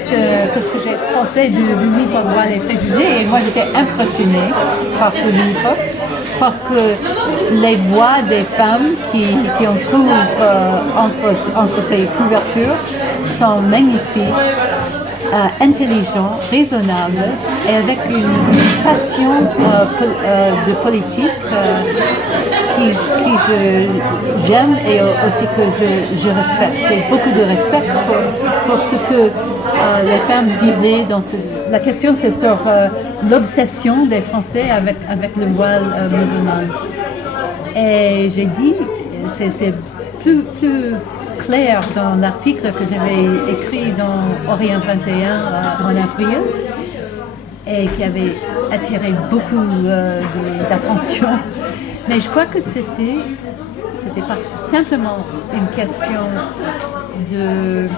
qu'est-ce que j'ai pensé du livre Voile et préjugés. Et moi, j'étais impressionnée par ce livre parce que les voix des femmes qui on trouve entre ces couvertures sont magnifiques, intelligentes, raisonnables et avec une passion de politique qui j'aime et aussi que je respecte. J'ai beaucoup de respect pour ce que les femmes disaient dans ce livre. La question c'est sur l'obsession des Français avec le voile musulman. Et j'ai dit, c'est plus clair dans l'article que j'avais écrit dans Orient 21 en avril et qui avait attiré beaucoup d'attention. Mais je crois que c'était pas simplement une question de...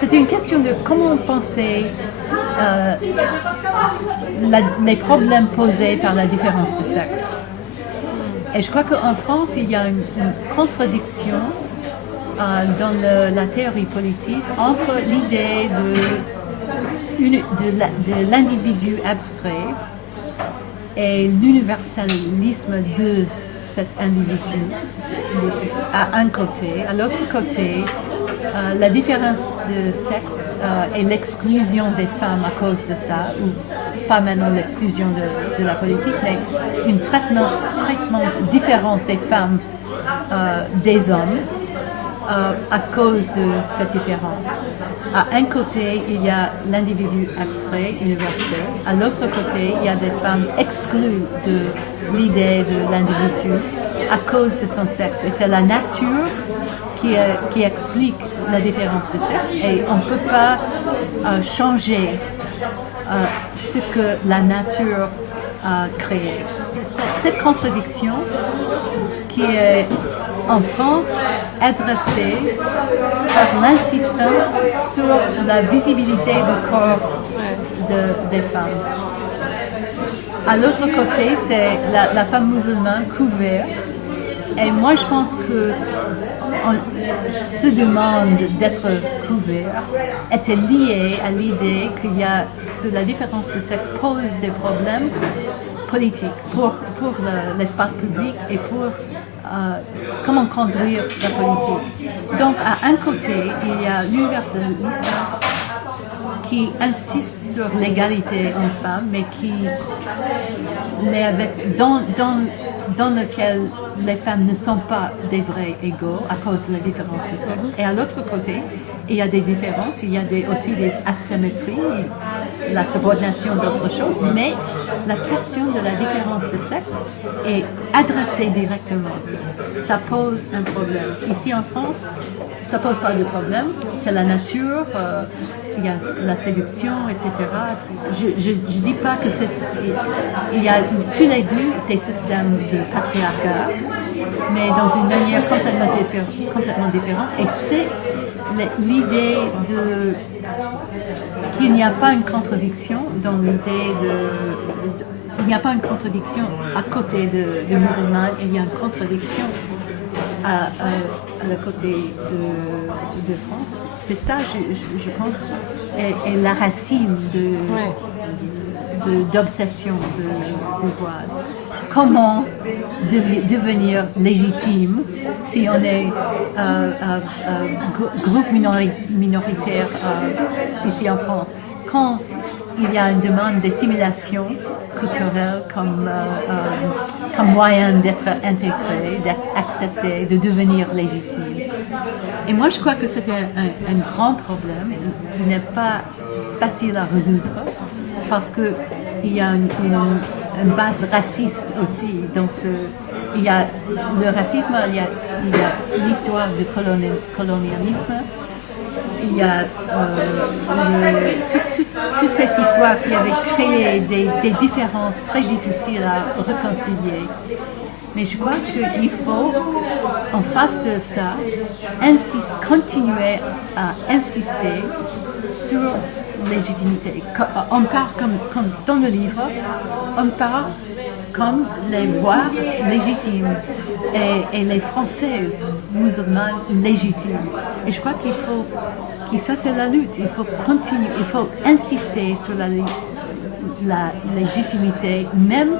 C'était une question de comment penser les problèmes posés par la différence de sexe. Et je crois qu'en France, il y a une contradiction dans la théorie politique entre l'idée de l'individu abstrait et l'universalisme de cet individu à un côté. À l'autre côté, la différence de sexe et l'exclusion des femmes à cause de ça, ou pas maintenant l'exclusion de la politique, mais un traitement différent des femmes des hommes à cause de cette différence. À un côté, il y a l'individu abstrait, universel. À l'autre côté, il y a des femmes exclues de l'idée de l'individu à cause de son sexe. Et c'est la nature qui explique la différence de sexe. Et on ne peut pas changer ce que la nature a créé. Cette contradiction qui est en France adressée par l'insistance sur la visibilité du corps des femmes. À l'autre côté, c'est la femme musulmane couverte. Et moi, je pense que se demande d'être couvert était liée à l'idée que la différence de sexe pose des problèmes politiques pour l'espace public et pour comment conduire la politique. Donc, à un côté, il y a l'universalisme qui insiste sur l'égalité homme-femme, mais dans lequel les femmes ne sont pas des vrais égaux à cause de la différence de sexe. Et à l'autre côté, il y a des différences, il y a aussi des asymétries, la subordination d'autres choses, mais la question de la différence de sexe est adressée directement. Ça pose un problème. Ici en France, ça pose pas de problème, c'est la nature, il y a la séduction, etc. Je ne dis pas que il y a tous les deux des systèmes de patriarcat, mais dans une manière complètement différente. Et c'est l'idée qu'il n'y a pas une contradiction dans l'idée il n'y a pas une contradiction à côté de musulmans, il y a une contradiction à le côté de France. C'est ça, je pense, est la racine d'obsession de voile. Comment devenir légitime si on est groupe minoritaire ici en France? Quand il y a une demande d'assimilation culturelle comme moyen d'être intégré, d'être accepté, de devenir légitime. Et moi, je crois que c'est un grand problème. Il n'est pas facile à résoudre parce qu'il y a une base raciste aussi dans il y a le racisme, il y a l'histoire du colonialisme, il y a toute cette histoire qui avait créé des différences très difficiles à réconcilier. Mais je crois qu'il faut, en face de ça, continuer à insister sur légitimité. On parle comme dans le livre, on parle comme les voix légitimes et les Françaises musulmanes légitimes. Et je crois que ça c'est la lutte. Il faut continuer, il faut insister sur la légitimité, même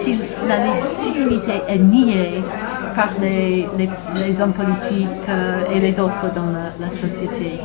si la légitimité est niée par les hommes politiques et les autres dans la société.